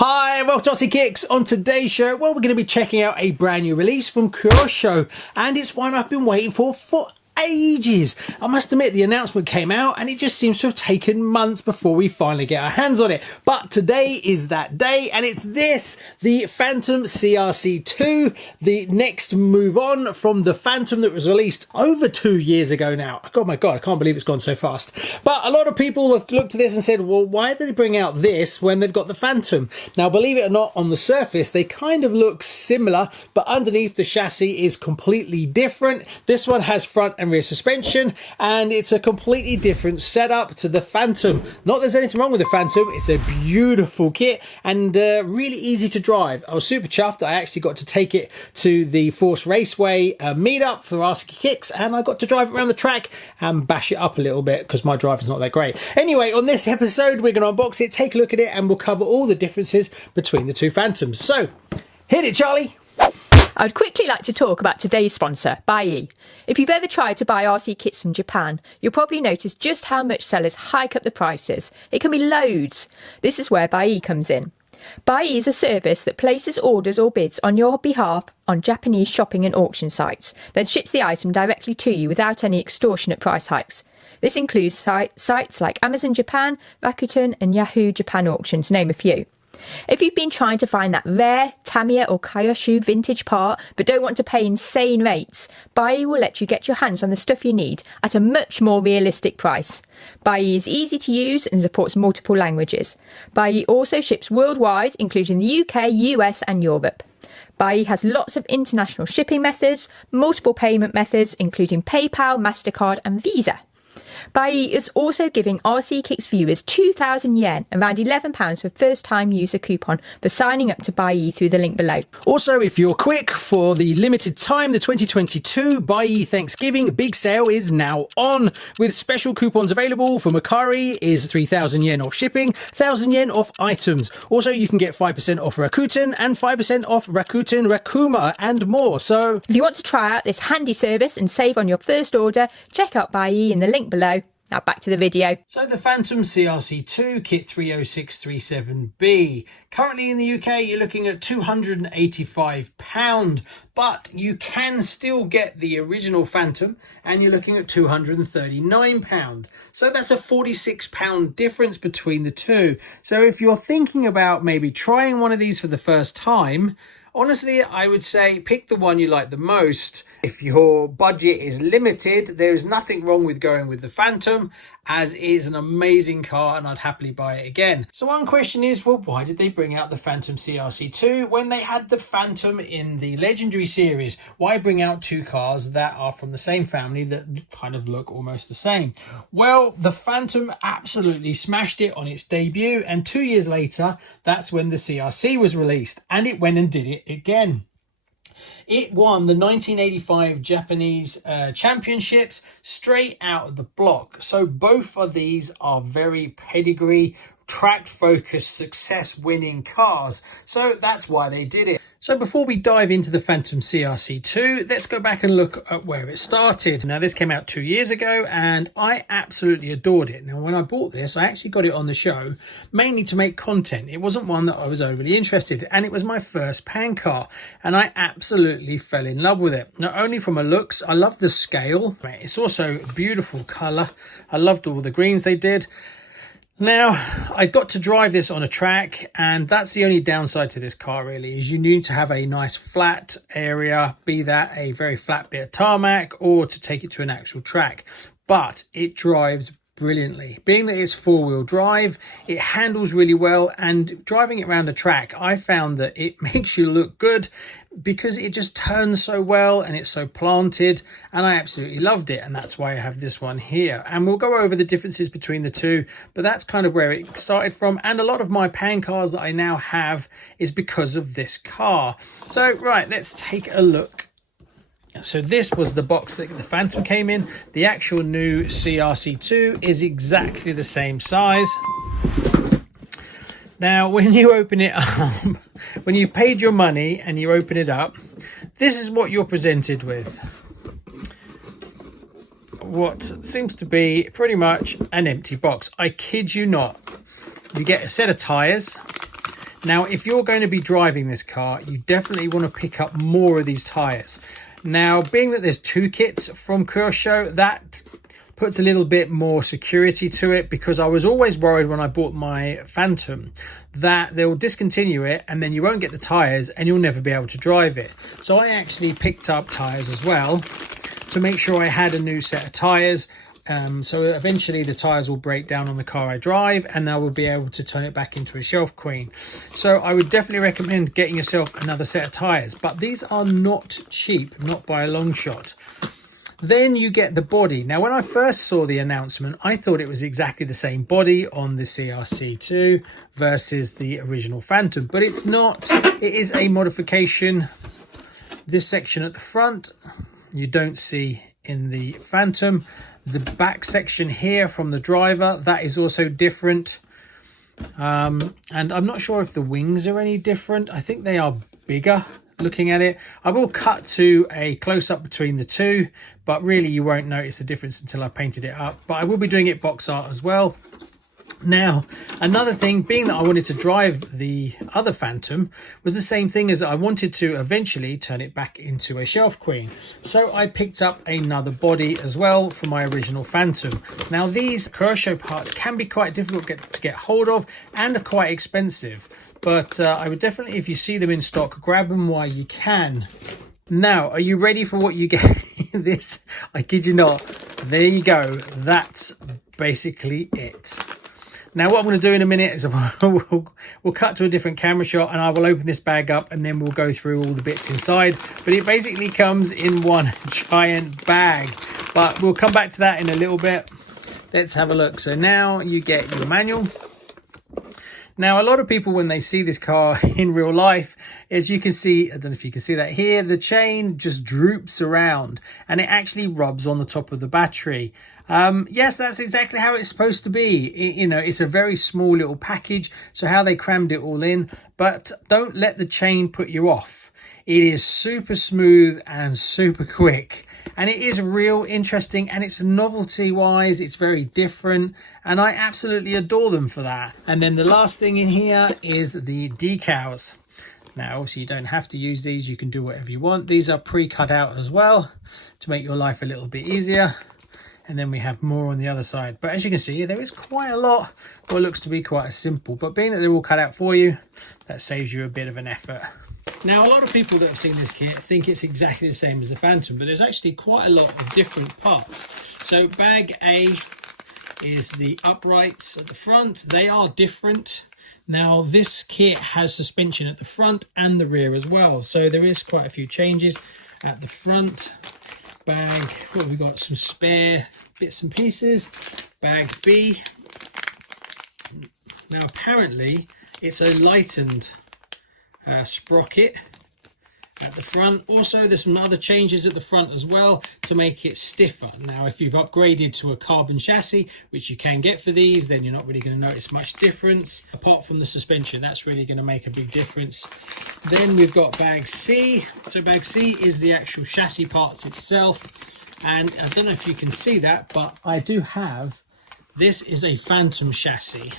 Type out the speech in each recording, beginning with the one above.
Hi, welcome to RCKicks. On today's show, well, we're going to be checking out a brand new release from Kyosho, and it's one I've been waiting for ages. I must admit, the announcement came out and it just seems to have taken months before we finally get our hands on it. But today is that day, and it's this, the Fantom CRC 2, the next move on from the Fantom that was released over 2 years ago now. Oh my God, I can't believe it's gone so fast. But a lot of people have looked at this and said, well, why did they bring out this when they've got the Fantom? Now, believe it or not, on the surface, they kind of look similar, but underneath the chassis is completely different. This one has front and rear suspension, and it's a completely different setup to the Fantom. Not that there's anything wrong with the Fantom, it's a beautiful kit and really easy to drive. I was super chuffed that I actually got to take it to the Force Raceway meetup for RCKicks, and I got to drive it around the track and bash it up a little bit because my driving's not that great. Anyway, on this episode, we're going to unbox it, take a look at it, and we'll cover all the differences between the two Fantoms. So, hit it, Charlie! I would quickly like to talk about today's sponsor, Buyee. If you've ever tried to buy RC kits from Japan, you'll probably notice just how much sellers hike up the prices. It can be loads. This is where Buyee comes in. Buyee is a service that places orders or bids on your behalf on Japanese shopping and auction sites, then ships the item directly to you without any extortionate price hikes. This includes sites like Amazon Japan, Rakuten and Yahoo Japan Auction, to name a few. If you've been trying to find that rare Tamiya or Kyosho vintage part but don't want to pay insane rates, Buyee will let you get your hands on the stuff you need at a much more realistic price. Buyee is easy to use and supports multiple languages. Buyee also ships worldwide, including the UK, US and Europe. Buyee has lots of international shipping methods, multiple payment methods including PayPal, MasterCard and Visa. Buyee is also giving RCKicks viewers 2,000 yen, around £11 for first-time user coupon for signing up to Buyee through the link below. Also, if you're quick, for the limited time, the 2022 Buyee Thanksgiving big sale is now on, with special coupons available. For Macari is 3,000 yen off shipping, 1,000 yen off items. Also, you can get 5% off Rakuten and 5% off Rakuten Rakuma and more. So, if you want to try out this handy service and save on your first order, check out Buyee in the link below. Now back to the video. So the Fantom CRC2 kit 30637B. Currently in the UK you're looking at £285, but you can still get the original Fantom and you're looking at £239. So that's a £46 difference between the two. So if you're thinking about maybe trying one of these for the first time, honestly, I would say pick the one you like the most. If your budget is limited, there's nothing wrong with going with the Fantom, as it is an amazing car and I'd happily buy it again. So one question is, well, why did they bring out the Fantom CRC2 when they had the Fantom in the Legendary series? Why bring out two cars that are from the same family that kind of look almost the same? Well, the Fantom absolutely smashed it on its debut, and 2 years later, that's when the CRC was released, and it went and did it again. It won the 1985 Japanese championships straight out of the block. So both of these are very pedigree, track-focused, success-winning cars. So that's why they did it. So before we dive into the Fantom CRC2, let's go back and look at where it started. Now, this came out 2 years ago and I absolutely adored it. Now, when I bought this, I actually got it on the show mainly to make content. It wasn't one that I was overly interested in, and it was my first pan car, and I absolutely fell in love with it. Not only from a looks, I love the scale. It's also a beautiful colour. I loved all the greens they did. Now, I got to drive this on a track, and that's the only downside to this car really, is you need to have a nice flat area, be that a very flat bit of tarmac or to take it to an actual track. But it drives brilliantly. Being that it's four-wheel drive, it handles really well, and driving it around a track, I found that it makes you look good because it just turns so well and it's so planted, and I absolutely loved it, and that's why I have this one here. And we'll go over the differences between the two, but that's kind of where it started from, and a lot of my pan cars that I now have is because of this car. So right, let's take a look. So this was the box that the Fantom came in. The actual new CRC2 is exactly the same size. Now, when you open it up, when you've paid your money and you open it up, this is what you're presented with. What seems to be pretty much an empty box. I kid you not. You get a set of tyres. Now, if you're going to be driving this car, you definitely want to pick up more of these tyres. Now, being that there's 2 kits from Kyosho, that puts a little bit more security to it, because I was always worried when I bought my Fantom that they'll discontinue it and then you won't get the tyres and you'll never be able to drive it. So I actually picked up tyres as well to make sure I had a new set of tyres. So eventually the tyres will break down on the car I drive and I will be able to turn it back into a shelf queen. So I would definitely recommend getting yourself another set of tyres, but these are not cheap, not by a long shot. Then you get the body. Now, when I first saw the announcement, I thought it was exactly the same body on the CRC2 versus the original Fantom, but it's not. It is a modification. This section at the front, you don't see in the Fantom. The back section here from the driver, that is also different. And I'm not sure if the wings are any different. I think they are bigger. Looking at it, I will cut to a close-up between the two, but really you won't notice the difference until I painted it up. But I will be doing it box art as well. Now, another thing, being that I wanted to drive the other Fantom, was the same thing as that I wanted to eventually turn it back into a shelf queen. So I picked up another body as well for my original Fantom. Now, these Kyosho parts can be quite difficult to get hold of and are quite expensive. But I would definitely, if you see them in stock, grab them while you can. Now, are you ready for what you get? This, I kid you not. There you go. That's basically it. Now, what I'm going to do in a minute is we'll cut to a different camera shot and I will open this bag up and then we'll go through all the bits inside. But it basically comes in one giant bag. But we'll come back to that in a little bit. Let's have a look. So now you get your manual. Now, a lot of people, when they see this car in real life, as you can see, I don't know if you can see that here, the chain just droops around and it actually rubs on the top of the battery. Yes, that's exactly how it's supposed to be. It's a very small little package, so how they crammed it all in, but don't let the chain put you off. It is super smooth and super quick. And it is real interesting, and it's novelty wise, it's very different, and I absolutely adore them for that. And then the last thing in here is the decals. Now, obviously you don't have to use these, you can do whatever you want. These are pre-cut out as well to make your life a little bit easier. And then we have more on the other side. But as you can see, there is quite a lot, what looks to be quite simple. But being that they're all cut out for you, that saves you a bit of an effort. Now, a lot of people that have seen this kit think it's exactly the same as the Fantom, but there's actually quite a lot of different parts. So bag A is the uprights at the front. They are different. Now, this kit has suspension at the front and the rear as well. So there is quite a few changes at the front. Bag, well, we've got some spare bits and pieces. Bag B. Now, apparently, it's a lightened sprocket at the front. Also, there's some other changes at the front as well to make it stiffer. Now, if you've upgraded to a carbon chassis, which you can get for these, then you're not really going to notice much difference apart from the suspension. That's really going to make a big difference. Then we've got bag C. So bag C is the actual chassis parts itself, and I don't know if you can see that, but I do have, this is a Fantom chassis.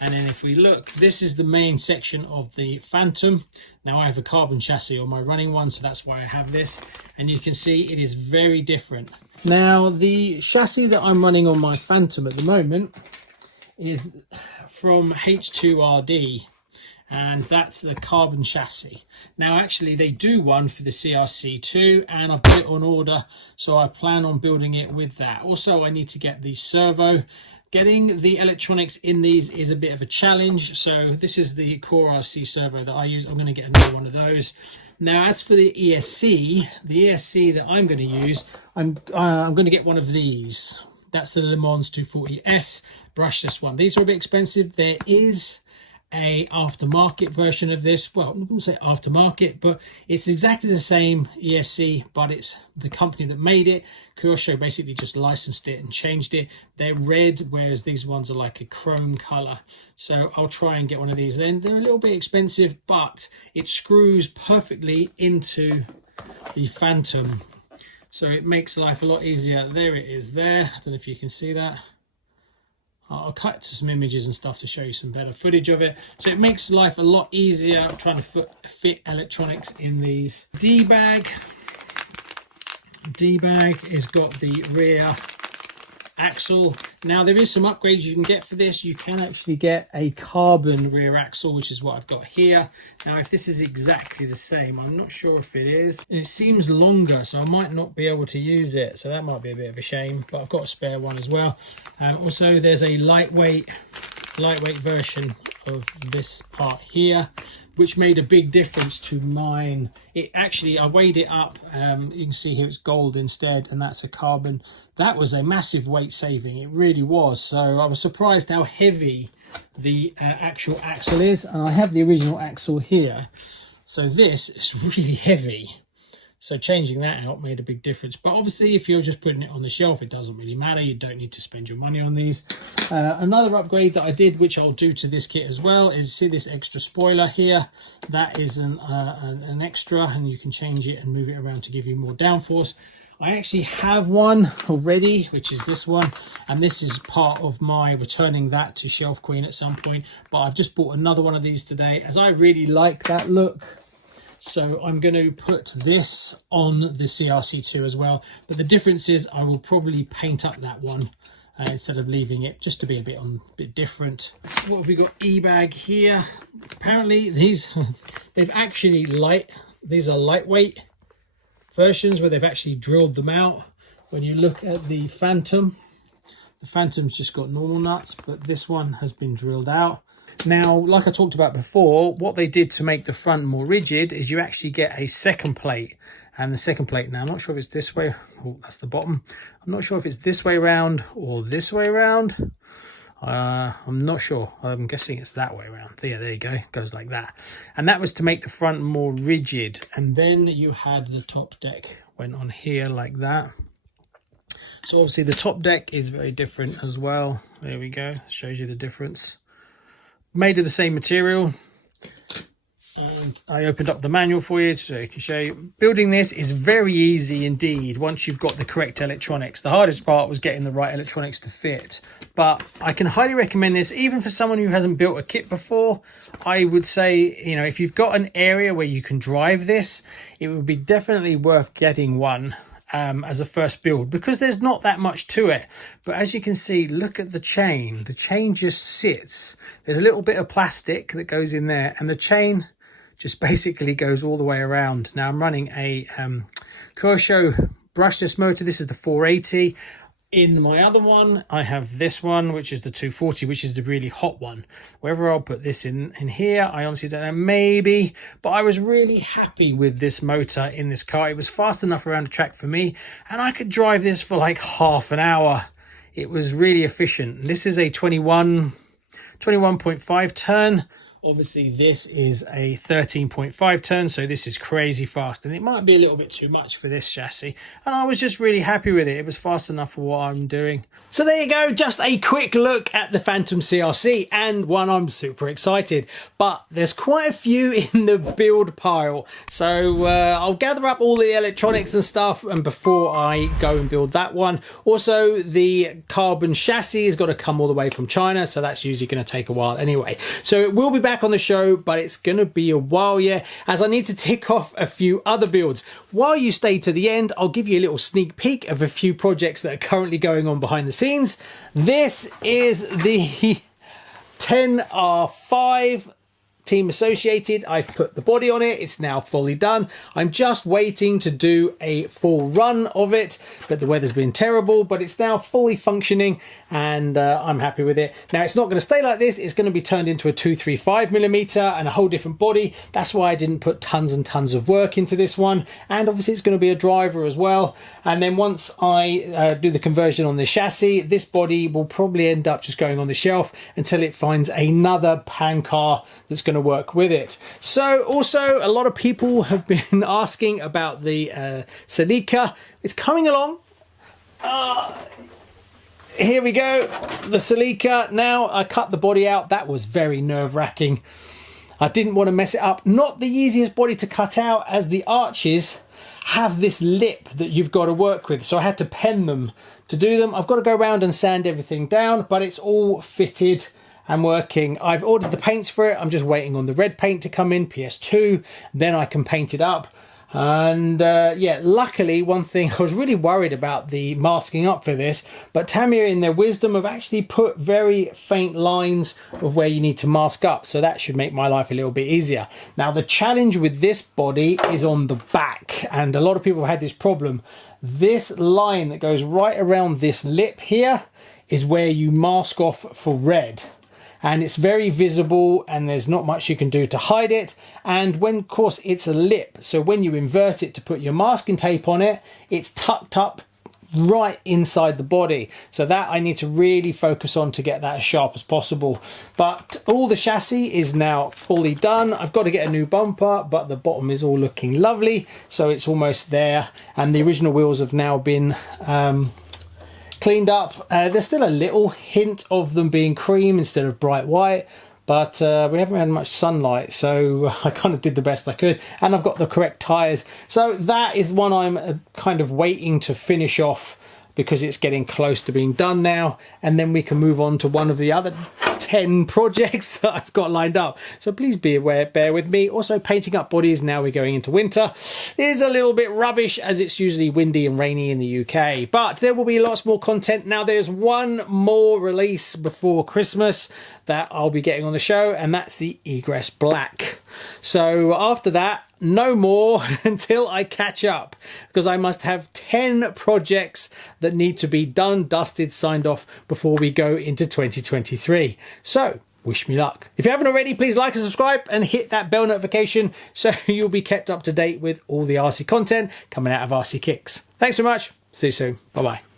And then if we look, this is the main section of the Fantom. Now I have a carbon chassis on my running one, so that's why I have this. And you can see it is very different. Now the chassis that I'm running on my Fantom at the moment is from H2RD. And that's the carbon chassis. Now actually they do one for the CRC2 and I put it on order, so I plan on building it with that. Also, I need to get the servo. Getting the electronics in these is a bit of a challenge. So this is the Core RC servo that I use. I'm going to get another one of those. Now, as for the ESC that I'm going to use, I'm going to get one of these. That's the Le Mans 240S brushless one. These are a bit expensive. There is a aftermarket version of this. Well, I wouldn't say aftermarket, but it's exactly the same ESC, but it's the company that made it. Kyosho basically just licensed it and changed it. They're red, whereas these ones are like a chrome color. So I'll try and get one of these. Then they're a little bit expensive, but it screws perfectly into the Fantom, so it makes life a lot easier. There it is there. I don't know if you can see that. I'll cut some images and stuff to show you some better footage of it. So it makes life a lot easier trying to fit electronics in these. D-bag has got the rear axle. Now there is some upgrades you can get for this. You can actually get a carbon rear axle, which is what I've got here. Now if this is exactly the same, I'm not sure if it is. It seems longer, so I might not be able to use it, so that might be a bit of a shame, but I've got a spare one as well. Also there's a lightweight version of this part here, which made a big difference to mine. It actually, I weighed it up, you can see here it's gold instead, and that's a carbon. That was a massive weight saving, it really was. So I was surprised how heavy the actual axle is, and I have the original axle here. So this is really heavy. So changing that out made a big difference. But obviously if you're just putting it on the shelf, it doesn't really matter. You don't need to spend your money on these. Another upgrade that I did, which I'll do to this kit as well, is see this extra spoiler here. That is an extra, and you can change it and move it around to give you more downforce. I actually have one already, which is this one, and this is part of my returning that to Shelf Queen at some point. But I've just bought another one of these today, as I really like that look. So I'm going to put this on the CRC2 as well. But the difference is I will probably paint up that one instead of leaving it, just to be a bit different. So what have we got? E-bag here. Apparently these they've actually these are lightweight versions where they've actually drilled them out. When you look at the Fantom, the Fantom's just got normal nuts, but this one has been drilled out. Now, like I talked about before, what they did to make the front more rigid is you actually get a second plate. And the second plate, now I'm not sure if it's this way. Oh, that's the bottom. I'm not sure if it's this way around or this way around. I'm not sure. I'm guessing it's that way around. There you go. It goes like that. And that was to make the front more rigid. And then you had the top deck went on here like that. So obviously the top deck is very different as well. There we go. Shows you the difference. Made of the same material. And I opened up the manual for you so I can show you. Building this is very easy indeed once you've got the correct electronics. The hardest part was getting the right electronics to fit. But I can highly recommend this, even for someone who hasn't built a kit before. I would say, you know, if you've got an area where you can drive this, it would be definitely worth getting one. As a first build, because there's not that much to it. But as you can see, look at the chain. The chain just sits. There's a little bit of plastic that goes in there, and the chain just basically goes all the way around. Now I'm running a Kyosho brushless motor. This is the 480. In my other one, I have this one, which is the 240, which is the really hot one. Whether I'll put this in here, I honestly don't know, maybe. But I was really happy with this motor in this car. It was fast enough around the track for me, and I could drive this for like half an hour. It was really efficient. This is a 21.5 turn. Obviously this is a 13.5 turn, so this is crazy fast, and it might be a little bit too much for this chassis, and I was just really happy with it. It was fast enough for what I'm doing. So there you go, just a quick look at the Fantom CRC, and one I'm super excited, but there's quite a few in the build pile, so I'll gather up all the electronics and stuff and before I go and build that one. Also, the carbon chassis has got to come all the way from China, so that's usually going to take a while anyway, so it will be back on the show, but it's gonna be a while, yeah, as I need to tick off a few other builds. While you stay to the end, I'll give you a little sneak peek of a few projects that are currently going on behind the scenes. This is the 10R5 Team Associated. I've put the body on it. It's now fully done. I'm just waiting to do a full run of it, but the weather's been terrible, but it's now fully functioning, and I'm happy with it. Now, it's not going to stay like this. It's going to be turned into a 235mm and a whole different body. That's why I didn't put tons and tons of work into this one. And obviously it's going to be a driver as well. And then once I do the conversion on the chassis, this body will probably end up just going on the shelf until it finds another pan car that's going to work with it. So also a lot of people have been asking about the Celica. It's coming along. Here we go, the Celica. Now, I cut the body out. That was very nerve-wracking. I didn't want to mess it up. Not the easiest body to cut out, as the arches have this lip that you've got to work with. So I had to pen them to do them. I've got to go around and sand everything down, but it's all fitted and working. I've ordered the paints for it. I'm just waiting on the red paint to come in, PS2. Then I can paint it up. And yeah, luckily, one thing, I was really worried about the masking up for this, but Tamiya in their wisdom have actually put very faint lines of where you need to mask up, so that should make my life a little bit easier. Now the challenge with this body is on the back, and a lot of people have had this problem. This line that goes right around this lip here is where you mask off for red. And it's very visible and there's not much you can do to hide it. And when, of course, it's a lip, so when you invert it to put your masking tape on it, it's tucked up right inside the body. So that I need to really focus on to get that as sharp as possible. But all the chassis is now fully done. I've got to get a new bumper, but the bottom is all looking lovely. So it's almost there. And the original wheels have now been cleaned up. There's still a little hint of them being cream instead of bright white, but we haven't had much sunlight, so I kind of did the best I could, and I've got the correct tyres. So that is one I'm kind of waiting to finish off because it's getting close to being done now, and then we can move on to one of the other 10 projects that I've got lined up. So please be aware, bear with me. Also, painting up bodies now we're going into winter is a little bit rubbish as it's usually windy and rainy in the UK, but there will be lots more content. Now there's one more release before Christmas that I'll be getting on the show, and that's the Egress Black. So after that, no more until I catch up, because I must have 10 projects that need to be done, dusted, signed off before we go into 2023. So wish me luck. If you haven't already, please like and subscribe and hit that bell notification so you'll be kept up to date with all the RC content coming out of RC Kicks. Thanks so much. See you soon. Bye bye.